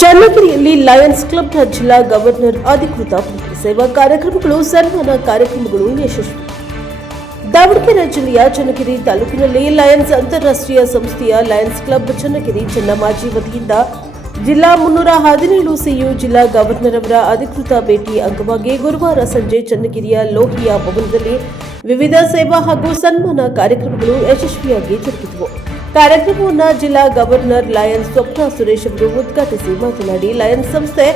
ಚನ್ನಗಿರಿಯಲ್ಲಿ Lions ಕ್ಲಬ್ನ ಜಿಲ್ಲಾ governor ಅಧಿಕೃತ ಸೇವಾ ಕಾರ್ಯಕ್ರಮಗಳು ಸನ್ಮಾನ ಕಾರ್ಯಕ್ರಮಗಳು ಯಶಸ್ವಿ. ದಾವಣಗೆರೆ ಜಿಲ್ಲೆಯ ಚನ್ನಗಿರಿ ತಾಲೂಕಿನಲ್ಲಿ ಲಯನ್ಸ್ ಅಂತಾರಾಷ್ಟ್ರೀಯ ಸಂಸ್ಥೆಯ ಲಯನ್ಸ್ ಕ್ಲಬ್ ಚನ್ನಗಿರಿ ಚೆನ್ನಮ್ಮಾಜಿ ವತಿಯಿಂದ ಜಿಲ್ಲಾ 317 ಸಿಯು ಜಿಲ್ಲಾ ಗವರ್ನರ್ ಅವರ ಅಧಿಕೃತ ಭೇಟಿ ಅಂಗವಾಗಿ ಗುರುವಾರ ಸಂಜೆ ಚನ್ನಗಿರಿಯ ಲೋಹಿಯಾ ಭವನದಲ್ಲಿ ವಿವಿಧ ಸೇವಾ ಹಾಗೂ ಸನ್ಮಾನ ಕಾರ್ಯಕ್ರಮಗಳು ಯಶಸ್ವಿಯಾಗಿ ಜರುಗಿದವು. ಕಾರ್ಯಕ್ರಮವನ್ನು ಜಿಲ್ಲಾ ಗವರ್ನರ್ ಲಯನ್ಸ್ ಸ್ವಪ್ನ ಸುರೇಶ್ ಅವರು ಉದ್ಘಾಟಿಸಿ ಮಾತನಾಡಿ, ಲಯನ್ಸ್ ಸಂಸ್ಥೆ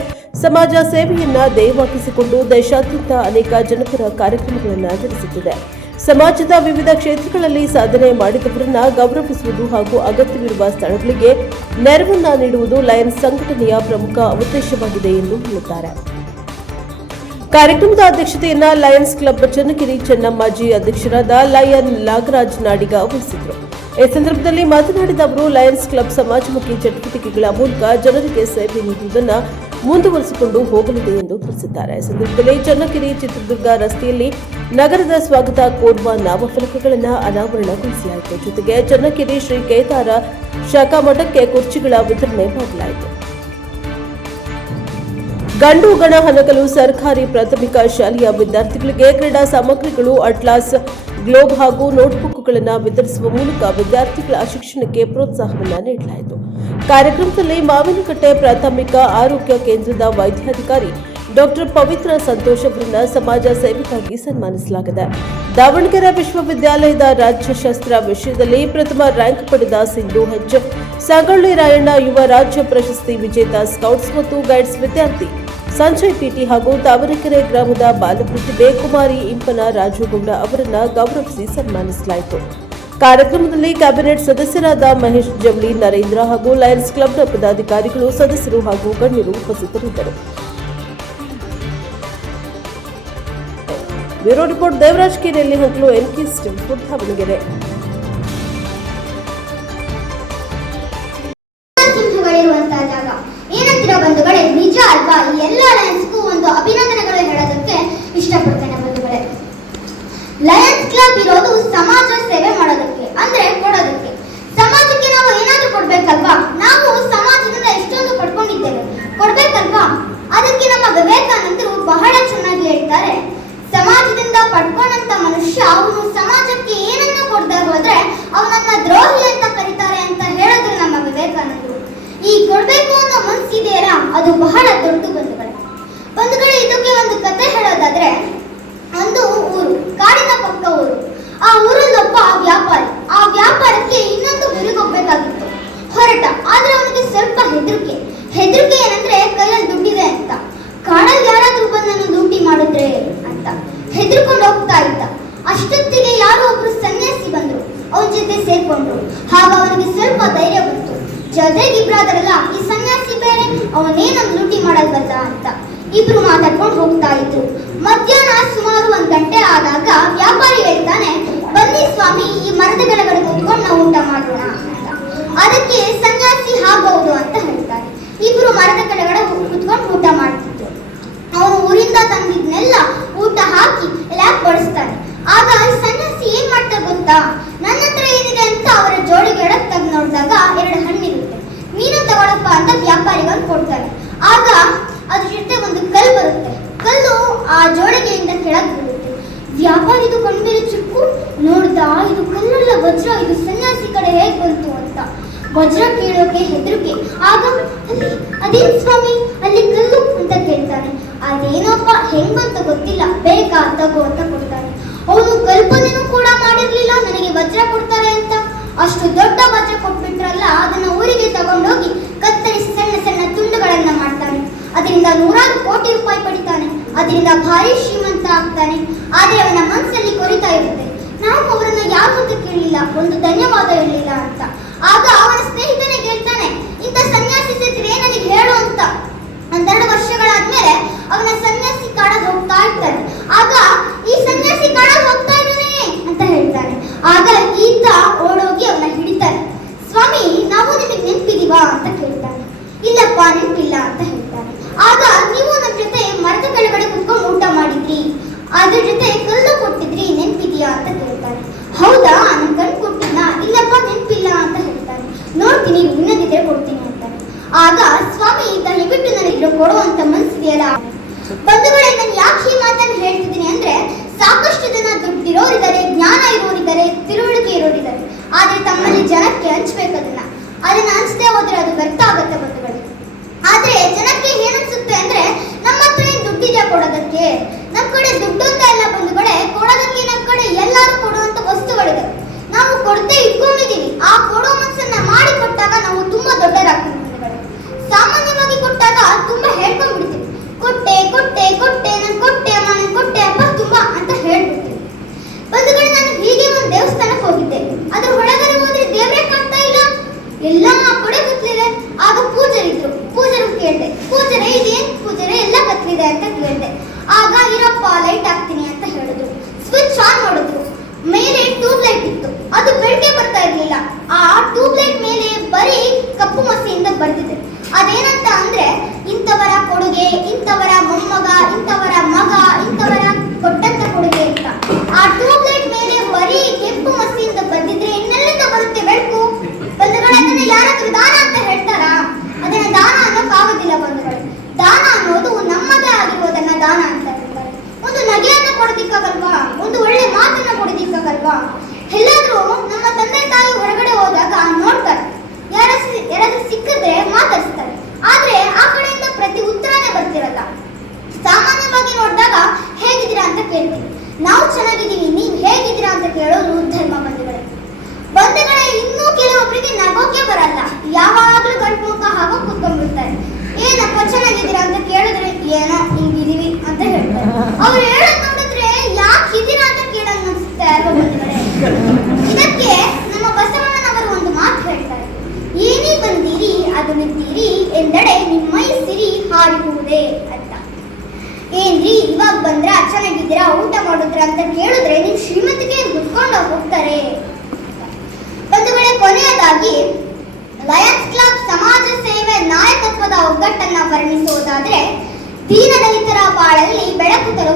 ಸಮಾಜ ಸೇವೆಯನ್ನ ಧ್ಯೇಯವಾಗಿಸಿಕೊಂಡು ದೇಶಾದ್ಯಂತ ಅನೇಕ ಜನಪರ ಕಾರ್ಯಕ್ರಮಗಳನ್ನು ನಡೆಸುತ್ತಿದೆ. ಸಮಾಜದ ವಿವಿಧ ಕ್ಷೇತ್ರಗಳಲ್ಲಿ ಸಾಧನೆ ಮಾಡಿದವರನ್ನ ಗೌರವಿಸುವುದು ಹಾಗೂ ಅಗತ್ಯವಿರುವ ಸ್ಥಳಗಳಿಗೆ ನೆರವನ್ನ ನೀಡುವುದು ಲಯನ್ಸ್ ಸಂಘಟನೆಯ ಪ್ರಮುಖ ಉದ್ದೇಶವಾಗಿದೆ ಎಂದು ಹೇಳಿದ್ದಾರೆ. ಕಾರ್ಯಕ್ರಮದ ಅಧ್ಯಕ್ಷತೆಯನ್ನ ಲಯನ್ಸ್ ಕ್ಲಬ್ ಚನ್ನಗಿರಿ ಚೆನ್ನಮ್ಮಾಜಿ ಅಧ್ಯಕ್ಷರಾದ ಲಯನ್ ನಾಗರಾಜ್ ನಾಡಿಗ ವಹಿಸಿದರು. ಈ ಸಂದರ್ಭದಲ್ಲಿ ಮಾತನಾಡಿದ ಅವರು, ಲಯನ್ಸ್ ಕ್ಲಬ್ ಸಮಾಜಮುಖಿ ಚಟುವಟಿಕೆಗಳ ಮೂಲಕ ಜನರಿಗೆ ಸೇವೆ ನೀಡುವುದನ್ನು ಮುಂದುವರಿಸಿಕೊಂಡು ಹೋಗಲಿದೆ ಎಂದು ತಿಳಿಸಿದ್ದಾರೆ. ಈ ಸಂದರ್ಭದಲ್ಲಿ ಚನ್ನಗಿರಿ ಚಿತ್ರದುರ್ಗ ರಸ್ತೆಯಲ್ಲಿ ನಗರದ ಸ್ವಾಗತ ಕೋರುವ ನಾಮಫಲಕಗಳನ್ನು ಅನಾವರಣಗೊಳಿಸಲಾಯಿತು. ಜೊತೆಗೆ ಚನ್ನಗಿರಿ ಶ್ರೀ ಕೇದಾರ ಶಾಖಾ ಮಠಕ್ಕೆ ಕುರ್ಚಿಗಳ ವಿತರಣೆ ಮಾಡಲಾಯಿತು. ಗಂಡು ಗಣ ಹನಗಲು ಸರ್ಕಾರಿ ಪ್ರಾಥಮಿಕ ಶಾಲೆಯ ವಿದ್ಯಾರ್ಥಿಗಳಿಗೆ ಕ್ರೀಡಾ ಸಾಮಗ್ರಿಗಳು, ಅಟ್ಲಾಸ್, ಗ್ಲೋಬ್ ಹಾಗೂ ನೋಟ್ಬುಕ್ಗಳನ್ನು ವಿತರಿಸುವ ಮೂಲಕ ವಿದ್ಯಾರ್ಥಿಗಳ ಶಿಕ್ಷಣಕ್ಕೆ ಪ್ರೋತ್ಸಾಹವನ್ನು ನೀಡಲಾಯಿತು. ಕಾರ್ಯಕ್ರಮದಲ್ಲಿ ಮಾವಿನಕಟ್ಟೆ ಪ್ರಾಥಮಿಕ ಆರೋಗ್ಯ ಕೇಂದ್ರದ ವೈದ್ಯಾಧಿಕಾರಿ ಡಾಕ್ಟರ್ ಪವಿತ್ರ ಸಂತೋಷ್ ಅವರನ್ನ ಸಮಾಜ ಸೇವೆಗಾಗಿ ಸನ್ಮಾನಿಸಲಾಗಿದೆ. ದಾವಣಗೆರೆ ವಿಶ್ವವಿದ್ಯಾಲಯದ ರಾಜ್ಯಶಾಸ್ತ್ರ ವಿಷಯದಲ್ಲಿ ಪ್ರಥಮ ರ್ಯಾಂಕ್ ಪಡೆದ ಸಿಂಧು ಎಚ್, ಸಂಗೊಳ್ಳಿ ರಾಯಣ್ಣ ಯುವ ರಾಜ್ಯ ಪ್ರಶಸ್ತಿ ವಿಜೇತ ಸ್ಕೌಟ್ಸ್ ಮತ್ತು ಗೈಡ್ಸ್ ವಿದ್ಯಾರ್ಥಿ ಸಂಜಯ್ ಪಿಟಿ ಹಾಗೂ ತಾವರೆಕೆರೆ ಗ್ರಾಮದ ಬಾಲಪ್ರತಿಭೆ ಕುಮಾರಿ ಇಂಪನ ರಾಜುಗೌಡ ಅವರನ್ನ ಗೌರವಿಸಿ ಸನ್ಮಾನಿಸಲಾಯಿತು. ಕಾರ್ಯಕ್ರಮದಲ್ಲಿ ಕ್ಯಾಬಿನೆಟ್ ಸದಸ್ಯರಾದ ಮಹೇಶ್ ಜವಳಿ, ನರೇಂದ್ರ ಹಾಗೂ ಲಯನ್ಸ್ ಕ್ಲಬ್ನ ಪದಾಧಿಕಾರಿಗಳು, ಸದಸ್ಯರು ಹಾಗೂ ಗಣ್ಯರು ಉಪಸ್ಥಿತರಿದ್ದರು. ಬ್ಯೂರೋ ರಿಪೋರ್ಟ್ ದೇವರಾಜ್ ಕೆರೆಯಲ್ಲಿ ಹಂತಲು ಎನ್ಕೆಎಸ್ ಟಿವಿ ದಾವಣಗೆರೆ. ಬಂಧುಗಳೇ, ನಿಜ ಅಲ್ವಾ? ಈ ಎಲ್ಲ ಲಯನ್ಸ್ಗೂ ಒಂದು ಅಭಿನಂದನೆಗಳು ಹೇಳೋದಕ್ಕೆ ಇಷ್ಟಪಡ್ತೇನೆ ಬಂಧುಗಳೇ. ಲಯನ್ಸ್ ಕ್ಲಬ್ ಇರೋದು ಸಮಾಜ ಸೇವೆ ಮಾಡೋದಕ್ಕೆ, ಅಂದ್ರೆ ಕೊಡೋದಕ್ಕೆ. ಸಮಾಜಕ್ಕೆ ನಾವು ಏನಾದ್ರೂ ಕೊಡ್ಬೇಕಲ್ವಾ? ನಾವು ಸಮಾಜದಿಂದ ಎಷ್ಟೊಂದು ಪಡ್ಕೊಂಡಿದ್ದೇವೆ, ಕೊಡ್ಬೇಕಲ್ವಾ? ಅದಕ್ಕೆ ನಮ್ಮ ವಿವೇಕಾನಂದರು ಬಹಳ ಚೆನ್ನಾಗಿ ಹೇಳ್ತಾರೆ, ಸಮಾಜದಿಂದ ಪಡ್ಕೊಂಡಂತ ಮನುಷ್ಯ ಅವನು ಸಮಾಜಕ್ಕೆ ಏನನ್ನು ಕೊಡದೆ ಹೋದ್ರೆ ಅವನನ್ನ ದ್ರೋಹಿ ಅಂತ ಕರೀತಾರೆ ಅಂತ ಹೇಳಿದ್ರು ನಮ್ಮ ವಿವೇಕಾನಂದರು. ಈ ಕೊಡ್ಬೇಕು ಅನ್ನೋ ಮನಸ್ಸಿದೆಯಲ್ಲ, ಅದು ಬಹಳ ದೊಡ್ಡ ಬಂಧುಗಳೇ. ಇದಕ್ಕೆ ಒಂದು ಕತೆ ಹೇಳೋದಾದ್ರೆ, ಒಂದು ಊರು, ಕಾಡಿನ ಪಕ್ಕ ಊರು. ಆ ಊರಲ್ಲೊಬ್ಬ ವ್ಯಾಪಾರಿ, ಆ ವ್ಯಾಪಾರಕ್ಕೆ ಇನ್ನೊಂದು ಊರಿಗೆ ಹೋಗ್ಬೇಕಾಗಿತ್ತು. ಹೊರಟ, ಆದ್ರೆ ಅವನಿಗೆ ಸ್ವಲ್ಪ ಹೆದರಿಕೆ ಏನಂದ್ರೆ ಕೈಯಲ್ಲಿ ದುಡ್ಡಿದೆ ಅಂತ. ಕಾಡಲ್ಲಿ ಯಾರಾದ್ರೂ ಬಂದನ್ನು ಲೂಟಿ ಮಾಡಿದ್ರೆ ಅಂತ ಹೆದರ್ಕೊಂಡು ಹೋಗ್ತಾ ಇದ್ದ. ಅಷ್ಟೊತ್ತಿಗೆ ಯಾರೋ ಒಬ್ರು ಸನ್ಯಾಸಿ ಬಂದ್ರು, ಅವನ ಜೊತೆ ಸೇರ್ಕೊಂಡ್ರು. ಆಗ ಅವನಿಗೆ ಸ್ವಲ್ಪ ಧೈರ್ಯ ಬಂತು. ಜೊತೆಗೆ ಇಬ್ರಾದರಲ್ಲ, ಈ ಸನ್ಯಾಸಿ ಬೇರೆ, ಅವನೇನೊಂದು ಲೂಟಿ ಮಾಡಲ್ವಲ್ಲ ಅಂತ ಇಬ್ರು ಮಾತಾಡ್ಕೊಂಡು ಹೋಗ್ತಾ ಇದ್ರು. ಮಧ್ಯಾಹ್ನ ಸುಮಾರು 1 ಗಂಟೆ ಆದಾಗ ವ್ಯಾಪಾರಿ ಹೇಳ್ತಾನೆ, ಬನ್ನಿ ಸ್ವಾಮಿ, ಈ ಮರದ ಕೆಳಗಡೆ ಕೂತ್ಕೊಂಡು ನಾವು ಊಟ ಮಾಡೋಣ ಅಂತ. ಅದಕ್ಕೆ ಸನ್ಯಾಸಿ ಆಗಬಹುದು ಅಂತ ಹೇಳ್ತಾರೆ. ಇಬ್ರು ಮರದ ಕೆಳಗಡೆ ಕೂತ್ಕೊಂಡು ಊಟ ಮಾಡ್ತಿದ್ರು. ಅವನು ಊರಿಂದ ತಂದಿದ್ನೆಲ್ಲ ಊಟ ಹಾಕಿ ಎಲ್ಲ ಬಡಿಸ್ತಾನೆ. ಆಗ ಸನ್ಯಾಸಿ ಏನ್ ಮಾಡ್ತಾರೆ ಗೊತ್ತಾ? ನನ್ನ ಹತ್ರ ಏನಿದೆ ಅಂತ ಅವರ ಜೋಡಿಗೆ ಎಡಕ್ ತೆಗೆದು ನೋಡಿದಾಗ 2 ಹಣ್ಣಿರುತ್ತೆ. ನೀನು ತಗೊಳಪ್ಪ ಅಂತ ವ್ಯಾಪಾರಿಗಳು ಕೊಡ್ತಾರೆ. ಆಗ ಅದ್ರ ಜೊತೆ ಒಂದು ಕಲ್ಲು ಬರುತ್ತೆ. ಕಲ್ಲು ಆ ಜೋಡಿಗೆಯಿಂದ ಕೆಳಗೆ ಬೀಳುತ್ತೆ. ವ್ಯಾಪಾರಿದು ಕಣ್ಮೇಲೆ ಚಿಕ್ಕು ನೋಡ್ದ, ಇದು ಕಲ್ಲಲ್ಲ ವಜ್ರ, ಇದು ಸನ್ಯಾಸಿ ಕಡೆ ಹೇಗ್ ಬಂತು ಅಂತ. ವಜ್ರ ಕೇಳೋಕೆ ಹೆದರಿಕೆ. ಆಗ ಅದೇನ್ ಸ್ವಾಮಿ ಅಲ್ಲಿ ಕಲ್ಲು ಅಂತ ಕೇಳ್ತಾನೆ. ಅದೇನಪ್ಪ ಹೆಂಗ್ ಬಂತ ಗೊತ್ತಿಲ್ಲ, ಬೇಕಾ ತಗೋ ಅಂತ ಕೊಡ್ತಾನೆ. ಅವನು ಕಲ್ಪನೆನೂ ಕೂಡ ಮಾಡಿರ್ಲಿಲ್ಲ ನನಗೆ ವಜ್ರ ಕೊಡ್ತಾರೆ ಅಂತ. ಅಷ್ಟು ದೊಡ್ಡ ವಜ್ರ ಕೊಟ್ಬಿಟ್ರಲ್ಲ, ಅದನ್ನ ಊರಿಗೆ ತಗೊಂಡೋಗಿ ಕತ್ತರಿಸಿ ಸಣ್ಣ ಸಣ್ಣ ತುಂಡುಗಳನ್ನ ಮಾಡ್ತಾನೆ. ಅದರಿಂದ 100 ಕೋಟಿ ರೂಪಾಯಿ ಪಡಿತಾನೆ. ಅದರಿಂದ ಭಾರಿ ಶ್ರೀಮಂತ ಆಗ್ತಾನೆ. ಆದ್ರೆ ಅವನ ಮನಸ್ಸಲ್ಲಿ ಕೊರಿತಾ ಇರುತ್ತೆ, ನಾವು ಅವರನ್ನ ಯಾರು ಅಂತ ಕೇಳಲಿಲ್ಲ, ಒಂದು ಧನ್ಯವಾದ ಇರಲಿಲ್ಲ ಅಂತ. ಆಗ ಅವನ ಸ್ನೇಹಿತನೇ ಹೇಳ್ತಾನೆ, ಇಂಥ ಸನ್ಯಾಸಿ ಸಿಕ್ಕರೆ ನನಗೆ ಹೇಳು ಅಂತ. 12 ವರ್ಷಗಳಾದ್ಮೇಲೆ ಅವನ ಸನ್ಯಾಸಿ ಕಾಡಲ್ಲಿ ಹೋಗ್ತಾ ಇರ್ತಾನೆ. ಆಗ ಈ ಸನ್ಯಾಸಿ ಕಾಡಲ್ಲಿ ಹೋಗ್ತಾ ಇದ್ದಾನೆ ಅಂತ ಹೇಳ್ತಾನೆ. ಆಗ ಈತ ಓಡೋಗಿ ಅವನ ಹಿಡಿತಾನೆ. ಸ್ವಾಮಿ, ನಾವು ನಿಮಗೆ ನೆನಪಿದೀವಾ ಅಂತ ಕೇಳ್ತಾನೆ. ಇಲ್ಲಪ್ಪ, ನೆನಪಿಲ್ಲ ಅಂತ ಹೇಳ್ತಾನೆ. ಆಗ ನೀವು ನಮ್ಮ ಜೊತೆ ಮರದ ಕೆಳಗಡೆ ಕುತ್ಕೊಂಡು ಊಟ ಮಾಡಿದ್ರಿ, ಅದ್ರ ಜೊತೆ ಕಲ್ಲು ಕೊಟ್ಟಿದ್ರಿ, ನೆನಪಿದೆಯಾ ಅಂತ ಕೇಳ್ತಾನೆ. ಹೌದಾ, ನನ್ ಕಣ್ ಕೊಟ್ಟಿದ್ನ? ಇಲ್ಲಪ್ಪ, ನೆನಪಿಲ್ಲ ಅಂತ ಹೇಳ್ತಾನೆ. ನೋಡ್ತೀನಿ, ನಿನ್ನದಿದ್ರೆ ಕೊಡ್ತೀನಿ ಅಂತಾನೆ. ಆಗ ಸ್ವಾಮಿ ಈತ ಕೊಡುವಂತ ಮನಸ್ಸಿದೆಯಲ್ಲ. ಬಂಧುಗಳೇ, ನಾನು ಯಾಕೆ ಈ ಮಾತನ್ನು ಹೇಳ್ತಿದ್ದೀನಿ ಅಂದ್ರೆ, ಸಾಕಷ್ಟು ಜನ ದುಡ್ಡಿರೋರಿದ್ದಾರೆ, ಜ್ಞಾನ ಇರೋರಿದ್ದಾರೆ, ತಿಳುವಳಿಕೆ ಇರೋರಿದ್ದಾರೆ. ಆದ್ರೆ ತಮ್ಮಲ್ಲಿ ಜನಕ್ಕೆ ಹಂಚ್ಬೇಕು. ಅದನ್ನ ಹಂಚದೆ ಹೋದ್ರೆ ಅದು ವ್ಯರ್ಥ ಆಗತ್ತೆ ಬಂಧುಗಳೇ. ಆದ್ರೆ ಜನಕ್ಕೆ ಏನನ್ಸುತ್ತೆ ಅಂದ್ರೆ, ನಮ್ಮ ಹತ್ರ ಏನ್ ದುಡ್ಡಿದೆ ಕೊಡೋದಕ್ಕೆ, ನಮ್ ಕಡೆ ದುಡ್ಡು ಅಂತ ಎಲ್ಲ ಬಂಧುಗಳೇ, ಕೊಡೋದಕ್ಕೆ ನಮ್ ಕಡೆ ಎಲ್ಲರೂ ಕೊಡುವಂತ ವಸ್ತುಗಳಿದೆ. ನಾವು ಕೊಡದೆ ಇಟ್ಕೊಂಡಿದೀವಿ. ಆ ಕೊಡೋ ಮನಸ್ಸನ್ನ ಮಾಡಿ ಕೊಟ್ಟಾಗ ನಾವು ತುಂಬಾ ದೊಡ್ಡರಾಗ್ತೀವಿ ಬಂಧುಗಳೇ. ಸಾಮಾನ್ಯವಾಗಿ ಕೊಟ್ಟಾಗ ತುಂಬಾ ಹೇಳ್ಕೊಂಡ್ಬಿಡ್ತೀವಿ, ಕೊಟ್ಟೆ ಕೊಟ್ಟೆ ಕೊಟ್ಟೆ, ನಾನು ಕೊಟ್ಟೆ ಅಮ್ಮ, ನಾನು ಕೊಟ್ಟೆ ಅಪ್ಪ ತುಂಬಾ ಅಂತ ಹೇಳ್ಬಿಡ್ತೀವಿ ಬಂಧುಗಳೇ. ನಾನು ಹೀಗೆ ಒಂದು ದೇವಸ್ಥಾನಕ್ಕೆ ಹೋಗಿದ್ದೆ. ಅದ್ರ ಒಳಗಡೆ ಹೋದ್ರೆ ದೇವ್ರೇ ಕಾಣ್ತಾ ಇಲ್ಲ, ಎಲ್ಲ ಕೊಡೆ ಕತ್ಲಿದೆ. ಆಗ ಪೂಜರು ಕೇಳಿದೆ, ಪೂಜರೆ ಇದೇನ್ ಪೂಜರೆ, ಎಲ್ಲ ಕತ್ಲಿದೆ ಅಂತ ಕೇಳಿದೆ. ಆಗ ಇರಪ್ಪ ಲೈಟ್ ಹಾಕ್ತೀನಿ ಅಂತ ಹೇಳಿದ್ರು. ಸ್ವಿಚ್ ಆನ್ ಮಾಡಿದ್ರು. ಮೇಲೆ ಟ್ಯೂಬ್ ಲೈಟ್ ಇತ್ತು, ಅದು ಬೆಳಕೆ ಬರ್ತಾ ಇರ್ಲಿಲ್ಲ. ಆ ಟ್ಯೂಬ್ ಲೈಟ್ ಮೇಲೆ ಬರೀ ಕಪ್ಪು ಮಸಿಯಿಂದ ಬರ್ದಿದೆ. ಅದೇನಂತ ಅಂದ್ರೆ, ಇಂಥವರ ಕೊಡುಗೆ, ಇಂಥವರ ಮೊಮ್ಮಗ, ಇಂಥವರ ಮಗ, ಇಂಥವರ ಕೊಟ್ಟಂತ ಕೊಡುಗೆ ಅಂತ. ಆ ಟ್ಯೂಬ್ ಲೈಟ್ ಮೇಲೆ ಬರೀ ಕೆಂಪು ಮಸಿಯಿಂದ ಬರ್ದಿದ್ರೆ ಇನ್ನೆಲ್ಲಿಂದ ಬರುತ್ತೆ ಬೆಳಕು ಬಂಧುಗಳೇ? ಅದನ್ನ ಯಾರಾದ್ರೂ ದಾನ ಅಂತ ಹೇಳ್ತಾರಾ? ಅದನ್ನ ದಾನ ಅನ್ನೋಕ್ಕಾಗೋದಿಲ್ಲ ಬಂಧುಗಳೇ. ದಾನ ಅನ್ನೋದು ನಮ್ಮದೇ ಆಗಿರುವುದನ್ನ ದಾನ ಅಂತ ಹೇಳ್ತಾರೆ. ಒಂದು ನಗೆಯನ್ನ ಕೊಡೋದಿಕ್ಕಾಗಲ್ವಾ? ಒಂದು ಒಳ್ಳೆ ಮಾತನ್ನ ಕೊಡೋದಿಕ್ಕಾಗಲ್ವಾ? ಎಲ್ಲಾದ್ರೂ ನಮ್ಮ ತಂದೆ ತಾಯಿ ಹೊರಗಡೆ ಹೋದಾಗ ನೋಡ್ತಾರೆ, ಯಾರಾದ್ರೂ ಸಿಕ್ಕಿದ್ರೆ ಮಾತಾಡಿಸ್ತಾರೆ. ಆದ್ರೆ ಆ ಕಡೆಯಿಂದ ಪ್ರತಿ ಉತ್ತರನೇ ಬರ್ತಿರಲ್ಲ. ಸಾಮಾನ್ಯವಾಗಿ ನೋಡಿದಾಗ ಹೇಗಿದ್ದೀರಾ ಅಂತ ಕೇಳ್ತೀವಿ. ನಾವು ಚೆನ್ನಾಗಿದ್ದೀವಿ, ನೀವ್ ಹೇಗಿದ್ದೀರಾ ಅಂತ ಕೇಳೋದು ಧರ್ಮ ಬಂಧುಗಳೇ. ಇನ್ನೂ ಕೆಲವೊಬ್ಬರಿಗೆ ನಗೋಕೆ ಬರಲ್ಲ, ಯಾವಾಗ್ಲೂ ಗಂಟು ಮುಖ ಹಾಕೋ ಕೂತ್ಕೊಂಡ್ಬಿಡ್ತಾರೆ. ಏನಪ್ಪ ಚೆನ್ನಾಗಿದ್ದೀರಾ ಅಂತ ಕೇಳಿದ್ರೆ, ಏನೋ ಹಿಂಗಿದೀವಿ ಅಂತ ಹೇಳ್ತಾರೆ. ಅವ್ರು ಹೇಳೋದ್ ನೋಡಿದ್ರೆ ಯಾಕೆ ಇದೀರಾ ಅಂತ ಕೇಳೋದು ಅನ್ಸುತ್ತೆ ಅಲ್ವಾ ಬಂಧುಗಳೇ? ಇದಕ್ಕೆ ನಮ್ಮ ಬಸವಣ್ಣನವರು ಒಂದು ಮಾತು ಹೇಳ್ತಾರೆ, ಏನೇ ಬಂದಿರಿ ಅದು ನಿಂತೀರಿ ಎಂದಡೆ ನಿಮ್ಮೈ ಸಿರಿ ಹಾರಿಹುವುದೇ ಅಂತ. ಏನ್ರಿ ಇವಾಗ ಬಂದ್ರ, ಚೆನ್ನಾಗಿದ್ದೀರಾ, ಊಟ ಮಾಡಿದ್ರ ಅಂತ ಕೇಳಿದ್ರೆ ನಿಮ್ ಶ್ರೀಮತಿಗೆ ಮುಟ್ಕೊಂಡು ಹೋಗ್ತಾರೆ. ಬಂಧುಗಳೇ, ಕೊನೆಯದಾಗಿ ಲಯನ್ಸ್ ಕ್ಲಬ್ ಸಮಾಜ ಸೇವೆ ನಾಯಕತ್ವದ ಒಗ್ಗಟ್ಟನ್ನ ವರ್ಣಿಸುವುದಾದ್ರೆ, ದೀನದಲಿತರ ಬಾಳಲ್ಲಿ ಬೆಳಕು ತರುವ